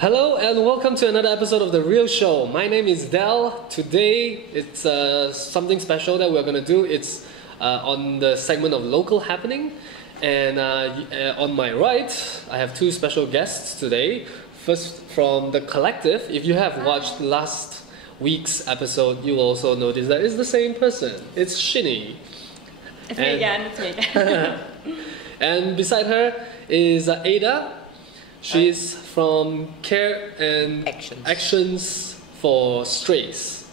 Hello and welcome to another episode of The Real Show. My name is Del. Today it's something special that we're going to do. It's on the segment of local happening. And on my right, I have two special guests today. First from The Collective. If you have watched last week's episode, you will also notice that it's the same person. It's Shinny. It's me again, it's me again. And beside her is Ada. She's from Care and Actions for Strays.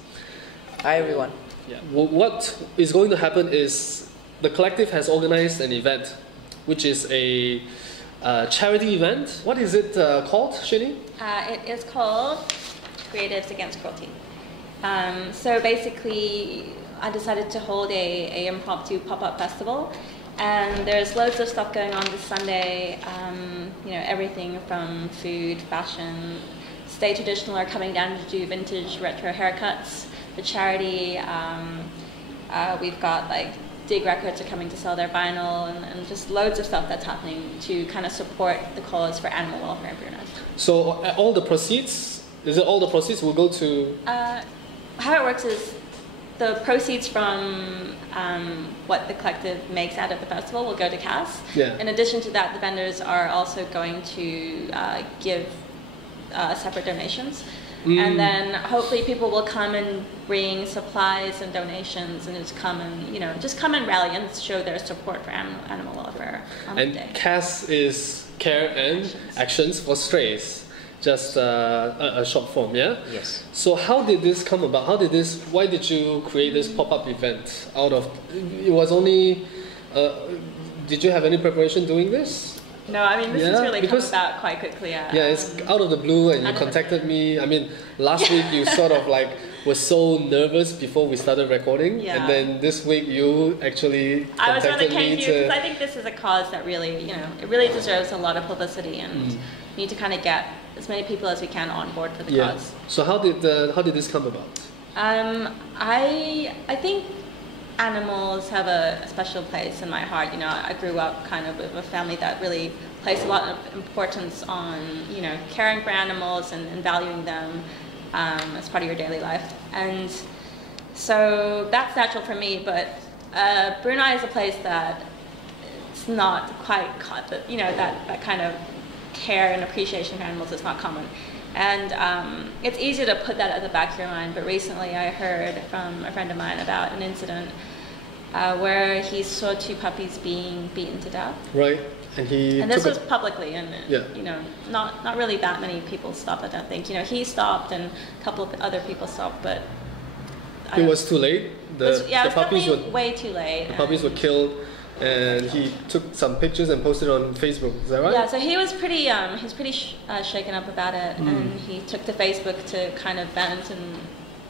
Hi everyone. Yeah. What is going to happen is the collective has organized an event, which is a charity event. What is it called, Shinny? It is called Creatives Against Cruelty. So basically, I decided to hold a impromptu pop-up festival. And there's loads of stuff going on this Sunday, you know, everything from food, fashion. Stay Traditional are coming down to do vintage retro haircuts for charity. We've got like Dig Records are coming to sell their vinyl and just loads of stuff that's happening to kind of support the cause for animal welfare in Brunei. So all the proceeds, is it all the proceeds will go to? How it works is the proceeds from what the collective makes out of the festival will go to CAS. Yeah. In addition to that, the vendors are also going to give separate donations. And then hopefully people will come and bring supplies and donations and just come and, you know, just come and rally and show their support for animal welfare on the day. And CAS is Care and Actions for Strays. Just a short form, yeah? Yes. So how did this come about? Why did you create this pop-up event out of, it was only, did you have any preparation doing this? No, I mean, this has really come about quite quickly. Yeah, it's out of the blue and you contacted me. I mean, last week you sort of like were so nervous before we started recording. Yeah. And then this week you actually I was really contacted me keen to because I think this is a cause that really, you know, it really deserves a lot of publicity and we need to kind of get as many people as we can on board for the cause. So how did this come about? I think animals have a special place in my heart. You know, I grew up kind of with a family that really placed a lot of importance on, you know, caring for animals and valuing them as part of your daily life. And so that's natural for me, but Brunei is a place that it's not quite, you know, that kind of care and appreciation for animals is not common. And it's easy to put that at the back of your mind, but recently I heard from a friend of mine about an incident where he saw two puppies being beaten to death. Right, and this was publicly, and you know, not really that many people stopped, I don't think. You know, he stopped and a couple of other people stopped, but it was too late. The puppies were way too late. The puppies were killed. And he took some pictures and posted on Facebook. Is that right? Yeah. So he was pretty, shaken up about it, and he took to Facebook to kind of vent and,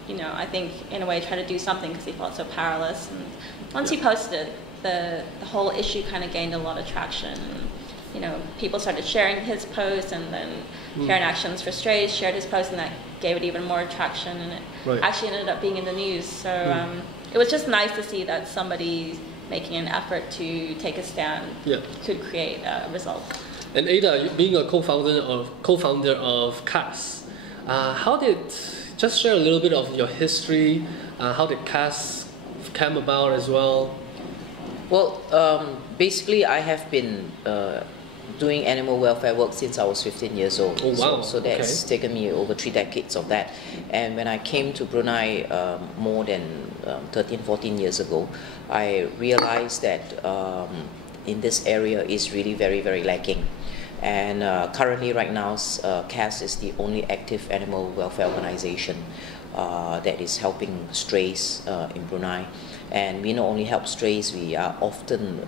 you know, I think in a way try to do something because he felt so powerless. And once he posted it, the whole issue kind of gained a lot of traction. And, you know, people started sharing his post, and then Care and Actions for Strays shared his post, and that gave it even more traction. And it actually ended up being in the news. So it was just nice to see that somebody making an effort to take a stand could create a result. And Ada, being a co-founder of CAS, just share a little bit of your history. How did CAS come about as well? Well, basically I have been doing animal welfare work since I was 15 years old. Oh, wow. So that's taken me over 3 decades of that. And when I came to Brunei more than 13, 14 years ago, I realized that in this area is really very, very lacking. And currently right now, CAS is the only active animal welfare organization that is helping strays in Brunei. And we not only help strays, we are often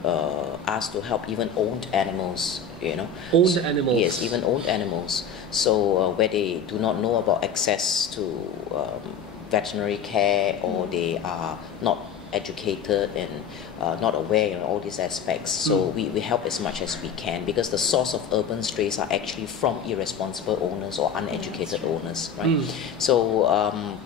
asked to help even owned animals, you know. Owned animals? Yes, even owned animals. So where they do not know about access to veterinary care, or they are not educated and not aware in all these aspects. So we help as much as we can, because the source of urban strays are actually from irresponsible owners or uneducated owners, right? So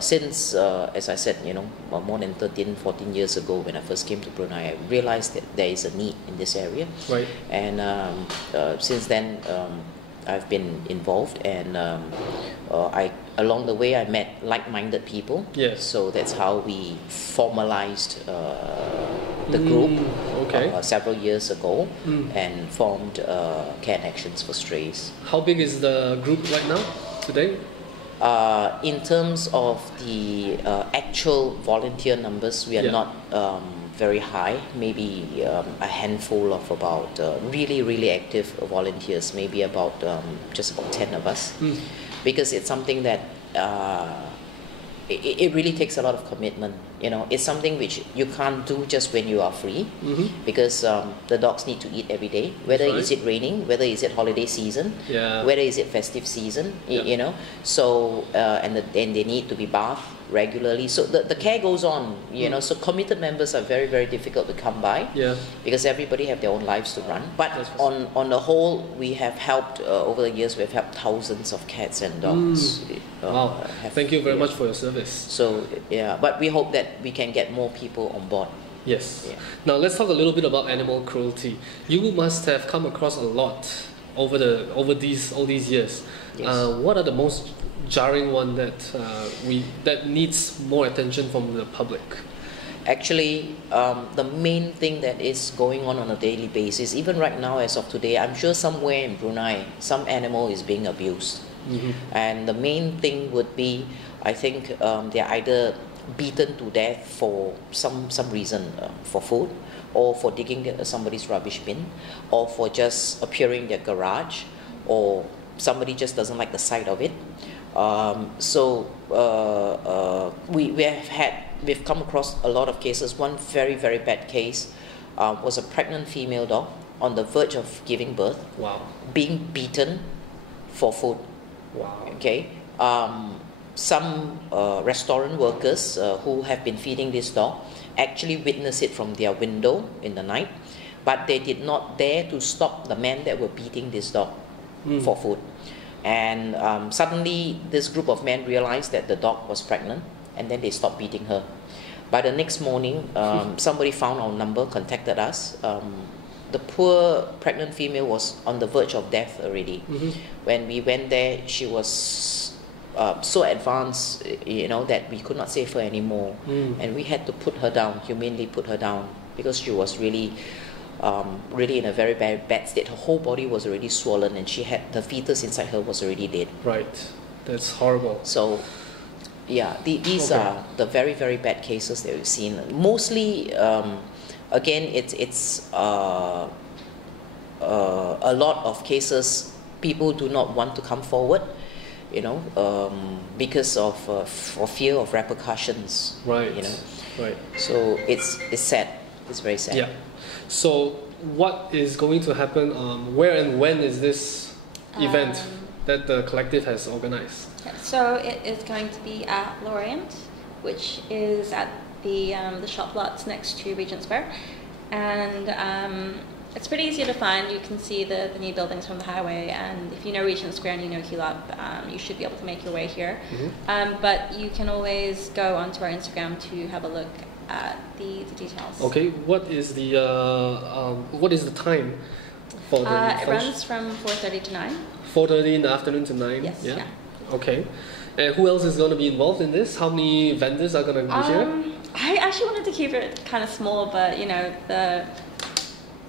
since, as I said, you know, more than 13, 14 years ago when I first came to Brunei, I realized that there is a need in this area. Right. And since then, I've been involved, and along the way I met like-minded people. Yes. So that's how we formalized the group several years ago and formed Care and Actions for Strays. How big is the group right now, today? In terms of the actual volunteer numbers, we are not very high, maybe a handful of about really active volunteers, maybe about just about 10 of us, because it's something that it really takes a lot of commitment. You know, it's something which you can't do just when you are free, because the dogs need to eat every day, whether is it raining, whether is it holiday season, whether is it festive season, you know. So and they need to be bathed regularly. So the care goes on, you know. So committed members are very difficult to come by, because everybody have their own lives to run. But on the whole, we have helped over the years. We have helped thousands of cats and dogs. Wow! Thank you very much for your service. So but we hope that we can get more people on board. Yes. Now let's talk a little bit about animal cruelty. You must have come across a lot over all these years. Yes. What are the most jarring one that that needs more attention from the public? Actually, the main thing that is going on a daily basis, even right now as of today, I'm sure somewhere in Brunei, some animal is being abused. And the main thing would be, I think they're either beaten to death for some reason, for food, or for digging somebody's rubbish bin, or for just appearing in their garage, or somebody just doesn't like the sight of it. We've come across a lot of cases. One very bad case was a pregnant female dog on the verge of giving birth, being beaten for food. Okay. Some restaurant workers who have been feeding this dog actually witnessed it from their window in the night, but they did not dare to stop the men that were beating this dog for food. And suddenly this group of men realized that the dog was pregnant, and then they stopped beating her. By the next morning, somebody found our number, contacted us. The poor pregnant female was on the verge of death already. When we went there, she was so advanced, you know, that we could not save her anymore, and we had to put her down, humanely put her down, because she was really in a very bad state. Her whole body was already swollen, and she had the fetus inside her was already dead. Right, that's horrible. So, yeah, these are the very bad cases that we've seen. Mostly, again, it's a lot of cases. People do not want to come forward, you know, because of for fear of repercussions. Right. You know. Right. So it's sad. It's very sad. Yeah. So what is going to happen? Where and when is this event that the collective has organized? So it is going to be at Lorient, which is at the shop lots next to Regent Square, and it's pretty easy to find. You can see the new buildings from the highway, and if you know Regent Square and you know Hilab, you should be able to make your way here. But you can always go onto our Instagram to have a look at the details. Okay, what is the time for the it runs from 4:30 to 9. 4:30 in the afternoon to 9? Yes. Yeah. Okay. And who else is going to be involved in this? How many vendors are going to be here? I actually wanted to keep it kind of small, but you know, the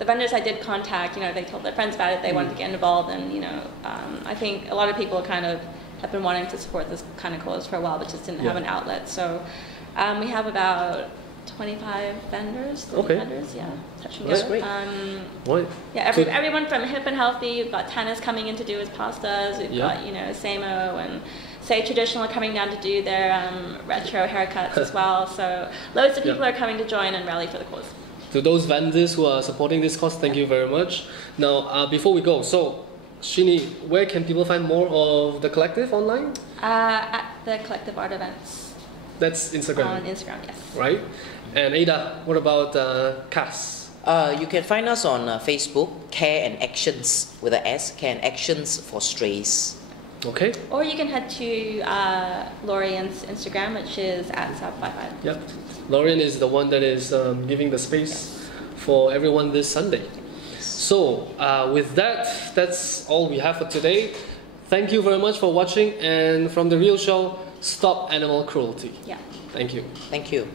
vendors I did contact, you know, they told their friends about it, they wanted to get involved, and you know, I think a lot of people kind of have been wanting to support this kind of cause for a while, but just didn't have an outlet. So we have about 25 vendors, 30 vendors, touch and go. That's great. Everyone from Hip and Healthy. We've got Tannis coming in to do his pastas. We've got, you know, Samo and Say Traditional are coming down to do their retro haircuts as well. So loads of people are coming to join and rally for the cause. To those vendors who are supporting this cause, thank you very much. Now, before we go, so Shini, where can people find more of the collective online? At the Collective Art Events. That's Instagram. On Instagram, yes. Right. And Ada, what about Cass? You can find us on Facebook, Care and Actions with an S, Care and Actions for Strays. Okay. Or you can head to Lorian's Instagram, which is @sub55. Yep. Lorian is the one that is giving the space for everyone this Sunday. So with that, that's all we have for today. Thank you very much for watching, and from The Real Show, stop animal cruelty. Yeah. Thank you. Thank you.